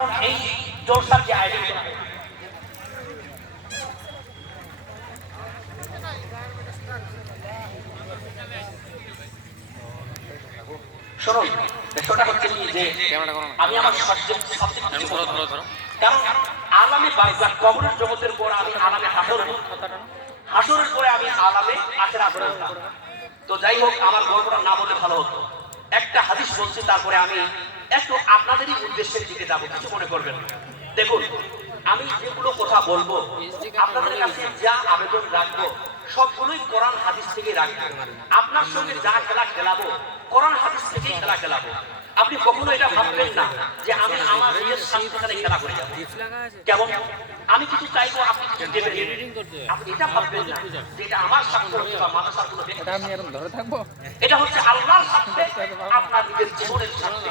এই জলসার যে আয়োজন শুনুন বিষয়টা হচ্ছে কি যে ক্যামেরা আমি আমার কারণ আলামে বারজাক কবরের জগতের পর আমি আলামে হাসর হাসরের পরে আমি আলামে আখের আখের তো যাই হোক আমার গল্পটা না বলে ভালো হতো। একটা হাদিস বলছি তারপরে আমি একটু আপনাদেরই উদ্দেশ্যের দিকে যাব, কিছু মনে করবেন। দেখুন, আমি যেগুলো কথা বলব, আপনাদের কাছে যা আবেদন রাখব, সবগুলোই কোরআন হাদিস থেকে রাখব আপনার সঙ্গে যা খেলা খেলাবো, কোরআন হাদিস থেকেই খেলা খেলাবো আপনি কখনো এটা ভাববেন না যে আমি আমার নিজের স্বাস্থ্যখানে খেলা করে যাব। কেমন? আমি কিছু চাইব আপনি কিছু দেবেন। আপনি এটা ভাববেন না যে এটা আমার স্বার্থ হচ্ছে বা কোনো ব্যক্তি এটা আমি এরকম ধরে থাকব? এটা হচ্ছে আল্লাহর স্বার্থে আপনার নিজের জীবনের স্বার্থে।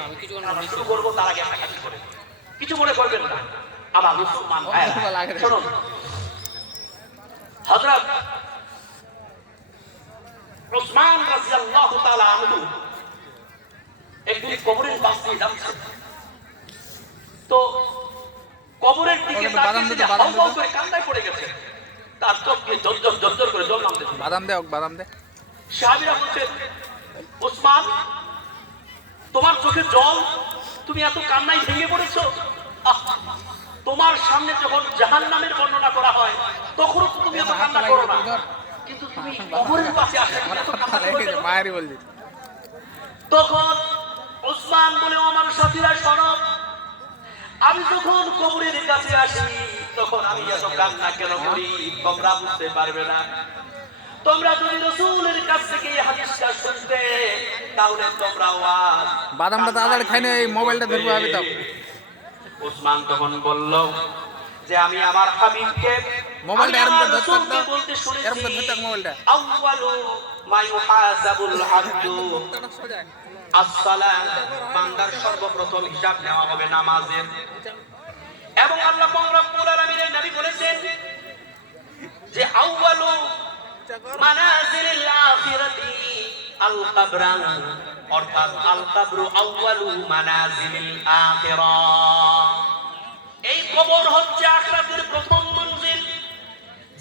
আমরা শুরু করব তার আগে একটা কাজ করে কিছু মনে করবেন না। আমার মুসলমান শুনুন। হযরত উসমান রাদিয়াল্লাহু তাআলা আনহু একদিন কবরের দিয়ে যাচ্ছে তো কবরের দিকে। করে কান্দায় পড়ে গেছে তার চোখ দিয়ে জল জল জল করে জল নামতেছে। বাদাম দে বাদাম দে। সাহাবীরা বলছেন ওসমান তোমার চোখে জল? তুমি এত কান্নায় ভেঙে পড়েছো? তোমার সামনে যখন জাহান নামের বর্ণনা করা হয় তখনও তো তুমি এত কান্না করো না। কিন্তু তুমি কবরের পাশে আসলে বলছি তখন ওসমান বলে আমার সাথীরা সরব আমি যখন কবরের কাছে আসি তখন আমি এত কান্না কেন করি? তোমরা বুঝতে পারবে না। তোমরা যদি রসুলের কাছ থেকে হাদিসটা শুনতে তাহলে তোমরা আওয়াজ বাদামটা তাড়াতাড়ি খাই না এই মোবাইলটা ধরবো আমি তো। ওসমান তখন বলল যে আমি আমার হাবিবকে মোবাইলটা আমি করে ধরতে বলতে শুনেছি এরম করে ধরতে মোবাইলটা। আউয়ালু মা ইউহাসাবুল আবদু। আসসালাম বান্দার সর্বপ্রথম হিসাব নেওয়া হবে নামাজের। এবং আল্লাহ পাক রব্বুল আলামিনের নবী বলেছেন যে আউয়ালু মানাজিলিল আখিরাতি আল কাবরান অর্থাৎ আল কাবরু আউয়ালু মানাজিলিল আখিরা। এই কবর হচ্ছে আখিরাতের প্রথম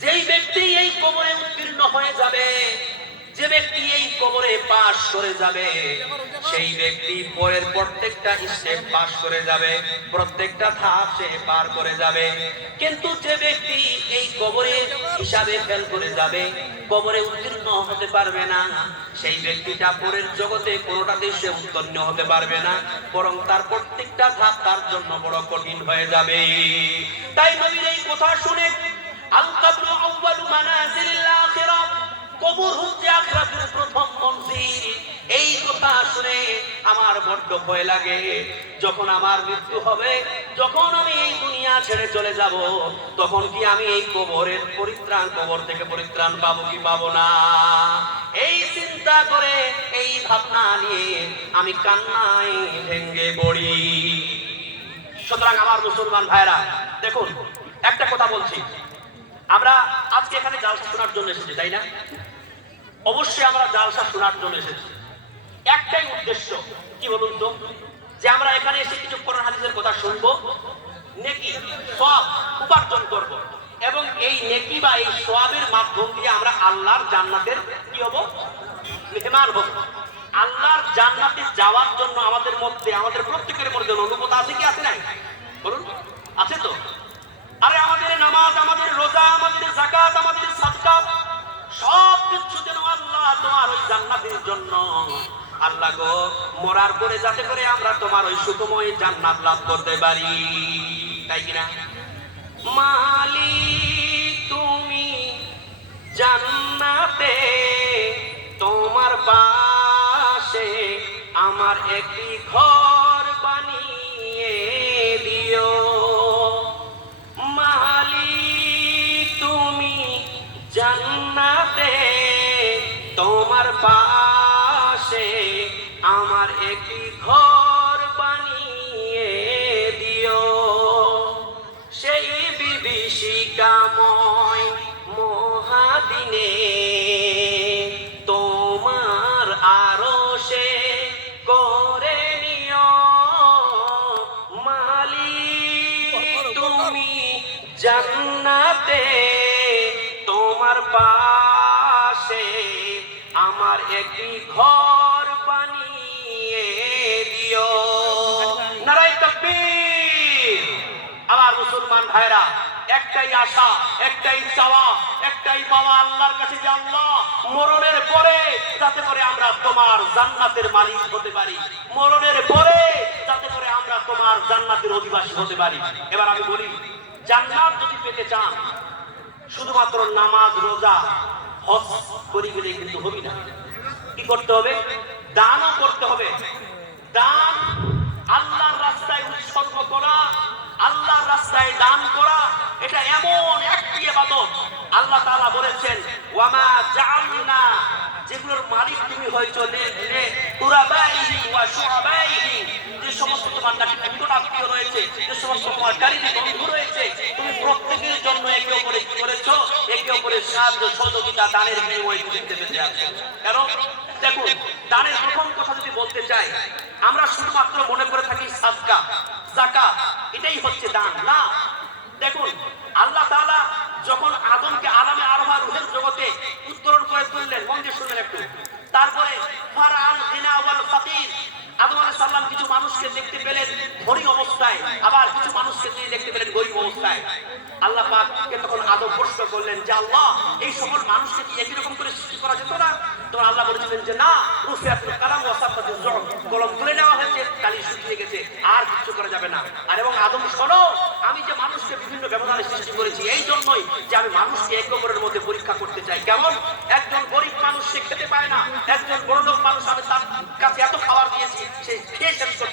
যেই ব্যক্তি এই কবরে উত্তীর্ণ হয়ে যাবে, যে ব্যক্তি এই কবরে পাশ করে যাবে, সেই ব্যক্তি পরের প্রত্যেকটা স্টেপ পাশ করে যাবে, প্রত্যেকটা ধাপ সে পার করে যাবে। কিন্তু যে ব্যক্তি এই কবরে হিসাবে ফেল করে যাবে, কবরে উত্তীর্ণ হতে পারবে না, সেই ব্যক্তিটা পরের জগতে কোনোটাতে সে উত্তীর্ণ হতে পারবে না, বরং তার প্রত্যেকটা ধাপ তার জন্য বড় কঠিন হয়ে যাবে। তাই নবীর এই কথা শুনে আল-কবর আউয়ালু মানাজিলিল কবর হচ্ছে আখিরাতের প্রথম মঞ্জিল। এই কথা শুনে আমার বড্ড ভয় লাগে। যখন আমার মৃত্যু হবে, যখন আমি এই দুনিয়া ছেড়ে চলে যাব, তখন কি আমি এই কবরের পরিত্রাণ, কবর থেকে পরিত্রাণ পাবো কি পাবো না? এই চিন্তা করে, এই ভাবনা নিয়ে আমি কান্নায় ভেঙ্গে পড়ি। সুতরাং আমার মুসলমান ভাইরা দেখুন, একটা কথা বলছি। আমরা আজকে এখানে জালসা শোনার জন্য এসেছি, তাই না? অবশ্যই আমরা জালসা শোনার জন্য এসেছি। একটাই উদ্দেশ্য, কি বলুন তো? যে আমরা এখানে এসে কিছু কোরআন হাদিসের কথা শুনব, নেকি সব উপার্জন করব, এবং এই নেকি বা এই সওয়াবের মাধ্যম দিয়ে আমরা আল্লাহর জান্নাতের কি হব? মেহমান হব। আল্লাহর জান্নাতে যাওয়ার জন্য আমাদের মধ্যে, আমাদের প্রত্যেকের মধ্যে অনুভূত আছে কি আছে নাই? বলুন, আছে তো? আরে আমাদের নামাজ, আমাদের রোজা, আমাদের জাকাত আমাদের সাদকাত সব কিছু যেন আল্লাহ তোমার ওই জান্নাতের জন্য। আল্লাহ গো, মরার পরে যাতে করে আমরা তোমার ওই সুখময় জান্নাত লাভ করতে পারি। তাই কিনা মালিক, তুমি জান্নাতে, তোমার পাশে আমার একটি ঘর। পাশে আমার একটি ঘর বানিয়ে দিও। সেই বিভীষিকাময় মহাদিনে তোমার আরও সে করে নিও। মালি তুমি জান্নাতে তোমার পাশে আমার একটি ঘর বানিয়ে দিও। নারাই তকবীর। আমার মুসলমান ভাইরা, একটাই আশা, একটাই চাওয়া, একটাই পাওয়া আল্লাহর কাছে যে আল্লাহ মরণের পরে, যাতে করে আমরা তোমার জান্নাতের মালিক হতে পারি। মরণের পরে যাতে করে আমরা তোমার জান্নাতের অধিবাসী হতে পারি। এবার আমি বলি, জান্নাত যদি পেতে চান, শুধুমাত্র নামাজ, রোজা হজ করি গেলে কিন্তু হবি না। কি করতে হবে? দানও করতে হবে। দান আল্লাহর রাস্তায় উৎসর্গ করা, আল্লাহর রাস্তায় দান করা, এটা এমন একটি ইবাদত আল্লাহ তাআলা বলেছেন, ওয়ামা জাআলনা যেগুলোর মালিক তুমি হয়েছো নে নে ওয়া শুআবাইহি। যে সমস্ত তোমার নাকি নিকট আত্মীয় রয়েছে, যে সমস্ত তোমার কারিনী বন্ধু রয়েছে, তুমি প্রত্যেকের জন্য একে অপরে কি করেছ? একে সাহায্য, সহযোগিতা, দানের বিনিময়ে দেবে দানের প্রথম কথা যদি বলতে চাই, আমরা শুধুমাত্র মনে করে থাকি সাদকা জাকাত এটাই হচ্ছে দান। না, দেখুন, আল্লাহ তাআলা যখন আদমকে আলামে আরোহা রুহের জগতে উত্তরণ করে তুললেন, মন দিয়ে শুনলেন একটু। তারপরে ফারান মানুষকে দেখতে পেলেন ধনী অবস্থায়, আবার কিছু মানুষকে তিনি দেখতে পেলেন গরিব অবস্থায়। আল্লাহ পাককে তখন আদম প্রশ্ন করলেন যে, আল্লাহ, এই সকল মানুষকে কি একই রকম করে সৃষ্টি করা যেত না? তখন আল্লাহ বলেছিলেন যে, না রুফিয়াতুল কালাম ওয়াসাফাতুল জম কলম তুলে নেওয়া হয়েছে কালি শুকিয়ে গেছে, আর কিছু করা যাবে না। আর এবং আদম, শোনো, আমি যে মানুষকে বিভিন্ন ব্যবধানে সৃষ্টি করেছি, এই জন্যই যে আমি মানুষকে এক অপরের মধ্যে পরীক্ষা করতে চাই। কেমন? একজন গরিব মানুষ সে খেতে পায় না, একজন বড় মানুষ আমি তার কাছে এত সে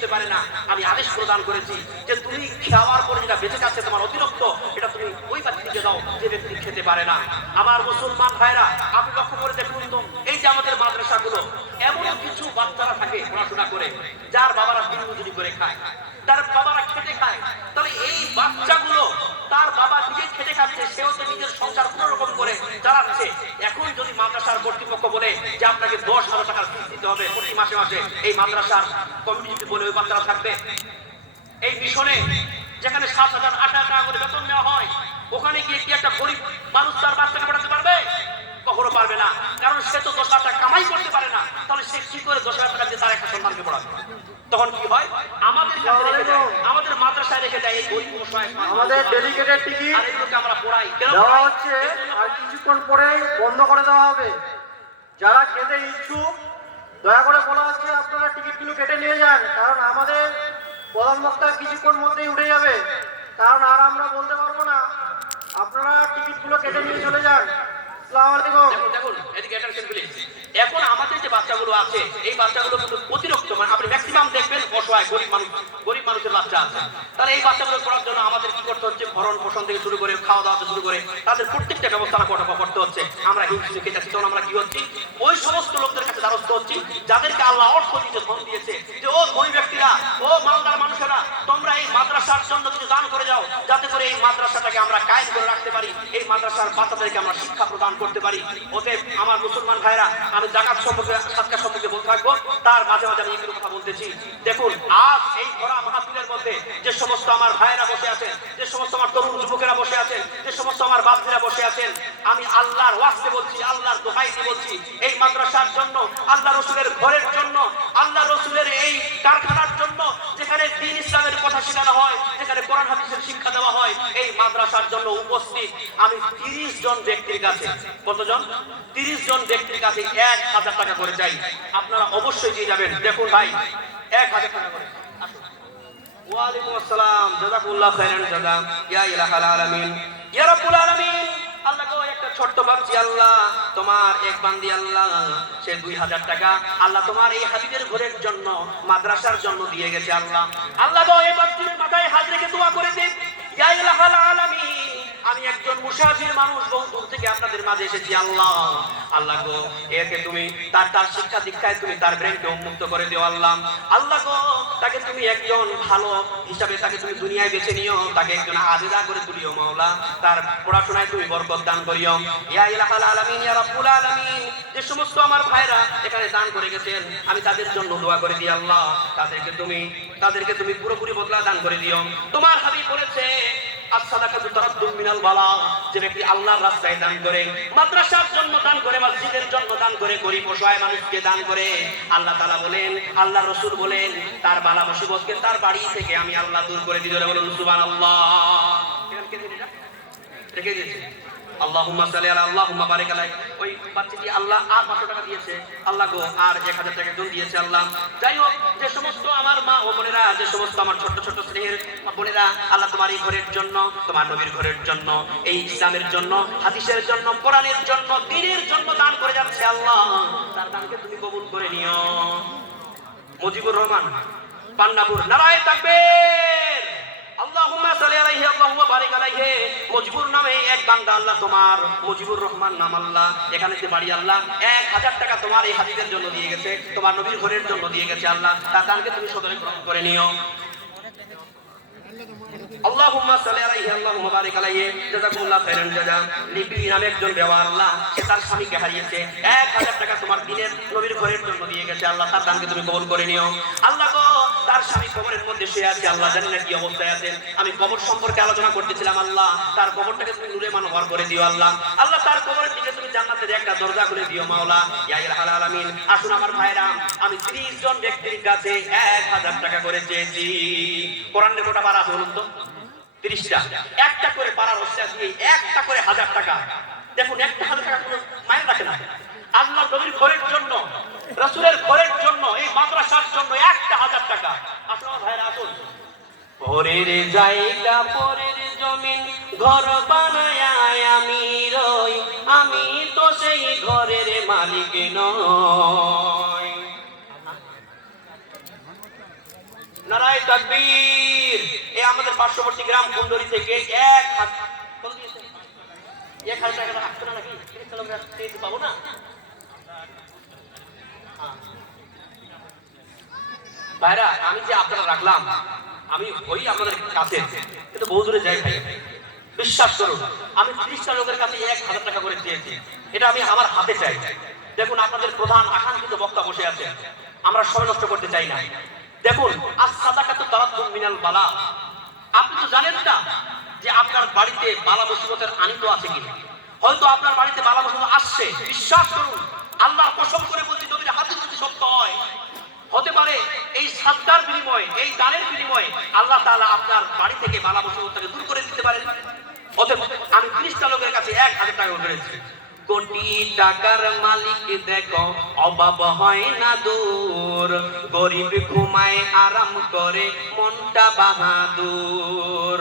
করতে পারে না। আমি আদেশ প্রদান করেছি যে তুমি খাওয়ার পরে যেটা বেঁচে যাচ্ছে, তোমার অতিরিক্ত, এটা তুমি ওই ব্যক্তিকে দাও, যে ব্যক্তি খেতে পারে না। আমার মুসলমান ভাইরা আপনি লক্ষ্য করে দেখুন এই যে আমাদের মাদ্রাসাগুলো, এমন কিছু বাচ্চারা থাকে পড়াশোনা করে, যার বাবারা দিন মজুরি করে খায়, তার বাবারা খেতে খায়। তাহলে এই বাচ্চাগুলো, তার বাবা নিজে খেটে খাচ্ছে, সেও তো নিজের সংসার কোন রকম করে চালাচ্ছে। এখন যদি মাদ্রাসার কর্তৃপক্ষ বলে যে আপনাকে দশ হাজার দিতে হবে প্রতি মাসে মাসে। এই মাদ্রাসার কমিটি যদি বলে ওই বাচ্চারা থাকবে। এই মিশনে যেখানে সাত হাজার আট হাজার টাকা করে বেতন নেওয়া হয় ওখানে গিয়ে কি একটা গরিব মানুষ তার বাচ্চাকে পড়াতে পারবে? কখনো পারবে না। কারণ সে তো দশ টাকা কামাই করতে পারে না। তাহলে সে কি করে দশ হাজার টাকা দিয়ে তার একটা সন্তানকে পড়াবে? তখন কি হয়? আমাদের আমাদের মাদ্রাসায় রেখে যায় এই গরিব। আমাদের ডেলিগেটেড টিকিট আর এগুলোকে আমরা পড়াই। দেওয়া হচ্ছে আর কিছুক্ষণ পরে বন্ধ করে দেওয়া হবে। যারা খেতে ইচ্ছুক দয়া করে বলা হচ্ছে আপনারা টিকিটগুলো কেটে নিয়ে যান, কারণ আমাদের প্রধান বক্তা কিছুক্ষণ মধ্যেই উঠে যাবে। কারণ আর আমরা বলতে পারব না, আপনারা টিকিটগুলো কেটে নিয়ে চলে যান। এখন আমাদের যে বাচ্চাগুলো আছে, এই বাচ্চাগুলো কিন্তু অতিরিক্ত মানে আপনি ম্যাক্সিমাম দেখবেন অসহায়, গরিব মানুষ, গরিব মানুষের বাচ্চা আছে। তাহলে এই বাচ্চাগুলো করার জন্য আমাদের কি করতে হচ্ছে? ভরণ পোষণ থেকে শুরু করে, খাওয়া দাওয়া শুরু করে, তাদের প্রত্যেকটা ব্যবস্থা করতে হচ্ছে? আমরা হিংসা শিখে যাচ্ছি তখন আমরা কি হচ্ছি? ওই সমস্ত লোকদের কাছে দ্বারস্থ হচ্ছি, যাদেরকে আল্লাহ অর্থ দিয়েছে ধন দিয়েছে, যে ও ধনী ব্যক্তিরা, ও মালদার মানুষেরা, তোমরা মাদ্রাসার জন্য কিছু দান করে যাও, যাতে করে এই মাদ্রাসাটাকে আমরা কায়েম করে রাখতে পারি, এই মাদ্রাসার বাচ্চাদেরকে আমরা শিক্ষা প্রদান করতে পারি। ওতে আমার মুসলমান ভাইরা আমি জাকাত সম্পর্কে সাতকা সম্পর্কে বলতে থাকব। তার মাঝে মাঝে আমি কথা বলতেছি দেখুন, আজ এই ভরা মাহাতুরের মধ্যে যে সমস্ত আমার ভাইয়েরা বসে আছেন, যে সমস্ত আমার তরুণ যুবকেরা বসে আছেন, যে সমস্ত আমার বাপজিরা বসে আছেন, আমি আল্লাহর ওয়াস্তে বলছি, আল্লাহর দোহাই বলছি, এই মাদ্রাসার জন্য, আল্লাহ রসুলের ঘরের জন্য, আল্লাহ রসুলের এই কারখানার জন্য দিন ইসলামের কথা শেখানো হয় যেখানে কোরআন হাদিসের শিক্ষা দেওয়া হয়, এই মাদ্রাসার জন্য উপস্থিত আমি তিরিশ জন ব্যক্তির কাছে, কতজন? তিরিশ জন ব্যক্তির কাছে এক হাজার টাকা করে চাই। আপনারা অবশ্যই দিয়ে যাবেন। দেখুন ভাই, এক হাজার টাকা করে। ওয়ালাইকুম আসসালাম। জাযাকুল্লাহ খাইরান জাযা ইয়া ইলাহাল আলামিন। ইয়া রাব্বুল আলামিন। আল্লাহ একটা ছোট্ট বাচ্চি আল্লাহ, তোমার এক বান্দি আল্লাহ দুই হাজার টাকা। আল্লাহ তোমার এই হাবিবের ঘরের জন্য, মাদ্রাসার জন্য দিয়ে গেছে আল্লাহ। আল্লাহ গো, এই বাচ্চির মাথায় হাত রেখে দোয়া করে দে। ইয়া ইলাহাল আলামিন। একজন মুসাফির মানুষ বহু দূর থেকে আপনাদের মাঝে এসেছি, আল্লাহ। আল্লাহ গো, একে তুমি তার তার শিক্ষা দীক্ষায় তুমি তার ব্রেনকে উন্মুক্ত করে দিও, আল্লাহ। আল্লাহ গো, তাকে তুমি একজন ভালো হিসাবে তাকে তুমি দুনিয়ায় বেছে নিও, তাকে একজন আদিদা করে তুলিও, মাওলা। তার পড়াশোনায় তুমি বরকত দান করিও। ইয়া ইলাহাল আলামিন, ইয়া রাব্বুল আলামিন। যে সমস্ত আমার ভাইরা এখানে দান করে গেছেন, আমি তাদের জন্য দোয়া করে দিই, আল্লাহ। তাদেরকে তুমি তাদেরকে তুমি পুরোপুরি বদলা দান করে দিও। তোমার হাবিব বলেছে as-সাদাকাতু তারাদ্দুম মিনাল বালা, যে ব্যক্তি আল্লাহর রাস্তায় দান করে, মাদ্রাসার জন্য দান করে, মসজিদের জন্য দান করে, গরিব অসহায় মানুষকে দান করে, আল্লাহ তাআলা বলেন, আল্লাহ রাসূল বলেন, তার বালা মুসিবতকে তার বাড়ি থেকে আমি আল্লাহ দূর করে দিই। বলুন, সুবহানাল্লাহ। রেখে দিয়েছে? আল্লাহুম্মা সাল্লি আলা আল্লাহুম্মা বারিক আলাই ওই বাচ্চাটি আল্লাহ আর 500 টাকা দিয়েছে। আল্লাহ গো, আর 1000 টাকা একজন দিয়েছে আল্লাহ। যাই হোক যে সমস্ত আমার মা ও বোনেরা, যে সমস্ত আমার ছোট ছোট স্নেহের বোনেরা, আল্লাহ তোমার এই ঘরের জন্য, তোমার নবীর ঘরের জন্য, এই ইসলামের জন্য, হাদিসের জন্য, কোরআনের জন্য দ্বীনের জন্য দান করে যাচ্ছে আল্লাহ। তার দানকে তুমি কবুল করে নিও। মুজিবুর রহমান, পান্নাপুর, নারায় তাকবীর! এক এক হাজার টাকা তোমার নবীর ঘরের জন্য দিয়ে গেছে আল্লাহ। একজন বেওয়া আল্লাহ, সে তার স্বামীকে হারিয়েছে। 1000 টাকা তোমার দিনের নবীর ঘরের জন্য দিয়ে গেছে আল্লাহ। তার দানকে তুমি কবুল করে নিও। আল্লাহ গো তার স্বামী কবরের মধ্যে শুয়ে আছে, আল্লাহ জানি না কি অবস্থায় আছে? আমি কবর সম্পর্কে আলোচনা করতেছিলাম, আল্লাহ, তার কবরটাকে তুমি নূরে মানবর করে দিও, আল্লাহ। আল্লাহ, তার কবরের দিকে তুমি জান্নাতের একটা দরজা খুলে দিও, মাওলা। ইয়া ইলাহাল আলামিন, আসুন আমার ভাইরা, আমি 30 জন ব্যক্তির কাছে 1000 টাকা করে চেয়েছি। কোরআনের কোটা পারা বলুন তো। তিরিশটা। একটা করে পাড়ার অস্ত্র দিয়ে একটা করে হাজার টাকা। দেখুন, একটা হাজার টাকা কোনো মায়ের রাখে না। আল্লাহ নবীর ঘরের জন্য, রসুলের ঘরের জন্য এই মাদ্রাসার জন্য একটা টাকা। আসুন ভাইরা আসুন। পরের জায়গা পরের জমিন ঘর বানায় আমি রই। আমি তো সেই ঘরের মালিক নয় নারায় তাকবীর। এ আমাদের পার্শ্ববর্তী গ্রাম কুন্ডলি থেকে এক হাত এক হাজার টাকা রাখতো না নাকি? পাবো না। ভাইরা, আমি যে আপনারা রাখলাম, আমি ওই আপনাদের কাছে। কিন্তু বহু দূরে যাই ভাই। বিশ্বাস করুন, আমি ত্রিশটা লোকের কাছে এক হাজার টাকা করে চেয়েছি এটা আমি আমার হাতে চাই। দেখুন, আপনাদের প্রধান আকাঙ্ক্ষিত বক্তা বসে আছে। আমরা সময় নষ্ট করতে চাই না। দেখুন, আজ সাদাকাত তারাদ্দুম মিনাল বালা। আপনি তো জানেন না যে আপনার বাড়িতে বালা মুসিবতের আনিত আছে কিনা। হয়তো আপনার বাড়িতে বালা মুসিবত আসছে। বিশ্বাস করুন, আল্লাহর কসম করে বলছি, নবীর হাতে যদি সত্য হয় হতে পারে এই সাদ্দার বিনিময়ে, এই দানের বিনিময়ে আল্লাহ তাআলা আপনার বাড়ি থেকে বালা মুসিবতটাকে দূর করে দিতে পারেন। অতএব আমি ত্রিশটা লোকের কাছে এক হাজার টাকা করেছি কোটি টাকার মালিক দেখো, অভাব হয় না দূর। গরিব ঘুমায়, আরাম করে, মনটা বাহাদুর।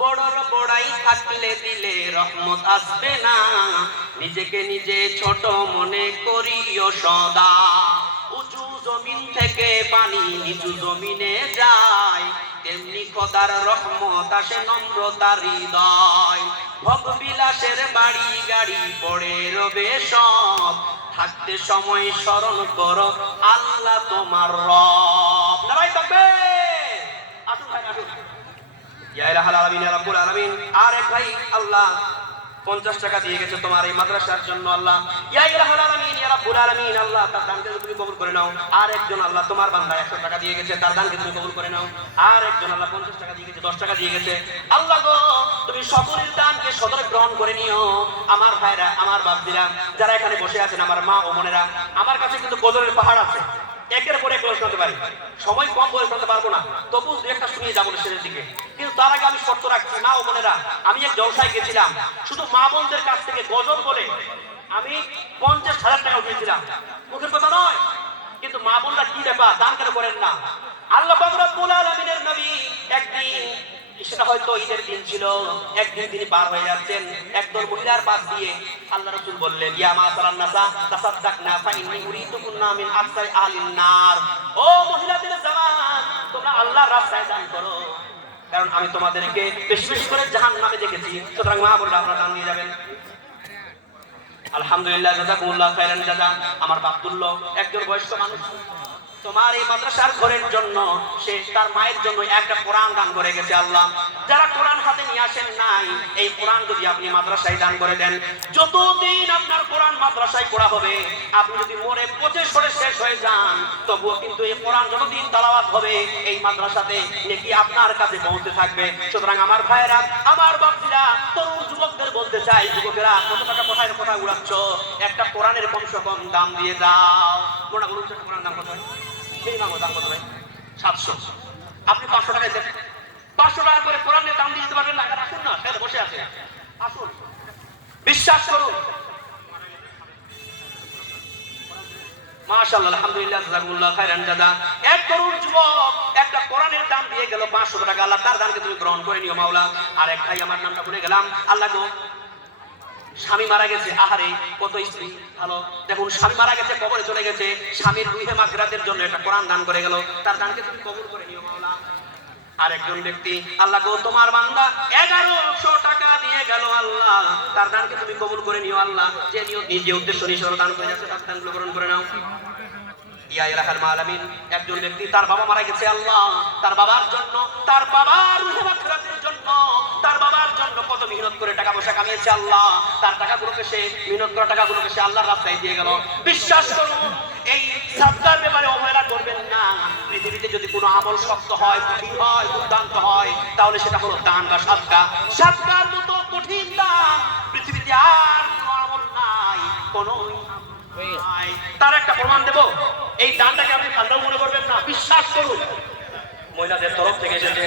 বড়র বড়াই থাকলে দিলে রহমত আসবে না। নিজেকে নিজে ছোট মনে করিও সদা। উঁচু জমিন থেকে পানি নিচু জমিনে যায়। তেমনি খোদার রহমত আসে নম্রতার হৃদয়। ভোগবিলাসের বাড়ি গাড়ি পড়ে রবে সব। থাকতে সময় স্মরণ করো আল্লাহ তোমার রব। নারাই থাকবে আসুন ভাই আসুন ইয়া ইলাহাল আলামিন ইয়া রাব্বুল আলামিন আল্লাহ 50 টাকা দিয়ে গেছে তোমার এই মাদ্রাসার জন্য, আল্লাহ। ইলাহাল আলামিন রাব্বুল আলামিন, আল্লাহ, তার দানকে তুমি কবুল করে নাও। আর একজন আল্লাহ, তোমার বান্দা 100 টাকা দিয়ে গেছে, তার দানকে তুমি কবুল করে নাও। আর একজন আল্লাহ 50 টাকা দিয়ে গেছে 10 টাকা দিয়ে গেছে। আল্লাহ গো, তুমি সকলের দানকে সদরে গ্রহণ করে নিও। আমার ভাইরা, আমার বাপদিরা, যারা এখানে বসে আছেন, আমার মা ও বোনেরা, আমার কাছে কিন্তু বদরের পাহাড় আছে। একের পরে এক বলে শোনাতে পারি। সময় কম বলে শুনতে পারব না। তবু দু একটা শুনিয়ে যাব শেষের দিকে তার আগে আমি শর্ত রাখছি। মা ও বোনেরা, আমি এক জলসায় গেছিলাম। শুধু মা বোনদের কাছ থেকে গজল বলে আমি পঞ্চাশ হাজার টাকা উঠিয়েছিলাম। মুখের কথা নয়, কিন্তু মা বোনরা কি ব্যাপার, দান কেন করেন না? আল্লাহ রব্বুল আলামিনের নবী একদিন, সেটা হয়তো ঈদের দিন ছিল, একদিন তিনি পার হয়ে যাচ্ছেন, একদল মহিলার পাশ দিয়ে আল্লাহ রাসূল বললেন, ইয়া মাসালান নাসা, তাসাদদাকনা ফা ইন্নী উরিদুকুন্না মিন আকসারি আহলিন নার। ও মহিলাদের জামান তোমরা আল্লাহর রাস্তায় দান করো। কারণ আমি তোমাদেরকে বেশি বেশি করে জাহান নামে দেখেছি। সুতরাং মা বললে আপনারা নাম নিয়ে যাবেন। আলহামদুলিল্লাহ, জাজাকুমুল্লাহ খাইরান জাজা আমার বাপতুল্য, একজন বয়স্ক মানুষ। তোমার এই মাদ্রাসার ঘরের জন্য সে তার মায়ের জন্য একটা কোরআন দান করে গেছে আল্লাহ। যারা কোরআন হাতে নিয়ে আসেন নাই, এই কোরআন যদি আপনি মাদ্রাসায় দান করে দেন, যতদিন আপনার কোরআন মাদ্রাসায় পড়া হবে, আপনি যদি মরে পচে সরে শেষ হয়ে যান, তবুও কিন্তু এই কোরআন যতদিন তালাবাদ হবে, এই মাদ্রাসাতে নাকি আপনার কাছে পৌঁছে থাকবে। সুতরাং আমার ভাইয়েরা, আমার বাপজিরা, তরুণ যুবকদের বলতে চাই, যুবকেরা, কত টাকা কোথায় কোথায় উড়াচ্ছ? একটা কোরআনের কমসে কম দাম দিয়ে দাও। কোনটা বলুন কোরআন দাম কত? দাম সাতশো। আপনি পাঁচশো টাকায় দেন। পাঁচশো টাকা করে কোরআনের দাম দিয়ে দিতে পারবেন না? আসুন না সেখানে বসে আছে। আসুন। বিশ্বাস করুন। মাশাআল্লাহ, আলহামদুলিল্লাহ এক তরুণ যুবক একটা কোরআনের দাম দিয়ে গেল 500 টাকা। আল্লাহ তার দানকে তুমি গ্রহণ করে নিও, মাওলা। আর এক ভাই, আমার নামটা ভুলে গেলাম। আল্লাহ গো স্বামী মারা গেছে, আহারে, কত স্ত্রী, ভালো। দেখুন, স্বামী মারা গেছে, কবরে চলে গেছে, স্বামীর রুহে মাগরাতের জন্য একটা কোরআন দান করে গেল। তার দানকে তুমি কবুল করে নিও, মাওলা। আর একজন ব্যক্তি, আল্লাহ গো, তোমার বান্দা এগারোশো টাকা দিয়ে গেল আল্লাহ। তার দানকে তুমি কবুল করে নিও, আল্লাহ। যে নিয়ত, নিজে উদ্দেশ্য নিয়ে দান করে যাচ্ছে, তার দানগুলো গ্রহণ করে নাও। ইয়া ইলাহাল মালামিন, একজন ব্যক্তি, তার বাবা মারা গেছে আল্লাহ। তার বাবার জন্য, তার বাবার পয়সা কামিয়েছে আল্লাহ, তার টাকাগুলোকে সে মেহনত করা টাকাগুলোকে সে আল্লাহর রাস্তায় দিয়ে গেল। বিশ্বাস করুন, এই সাদকার ব্যাপারে অবহেলা করবেন না। পৃথিবীতে যদি কোনো আমল শক্ত হয়, কঠিন হয়, দুর্দান্ত হয়, তাহলে সেটা হলো দান বা মতো কঠিন দান পৃথিবীতে আর কোনো আমল নাই, কোনো তার একটা প্রমাণ দেব, এই দানটাকে আপনি ফান্দাও মনে করবেন না। বিশ্বাস করুন। মহিলাদের তরফ থেকে এসেছে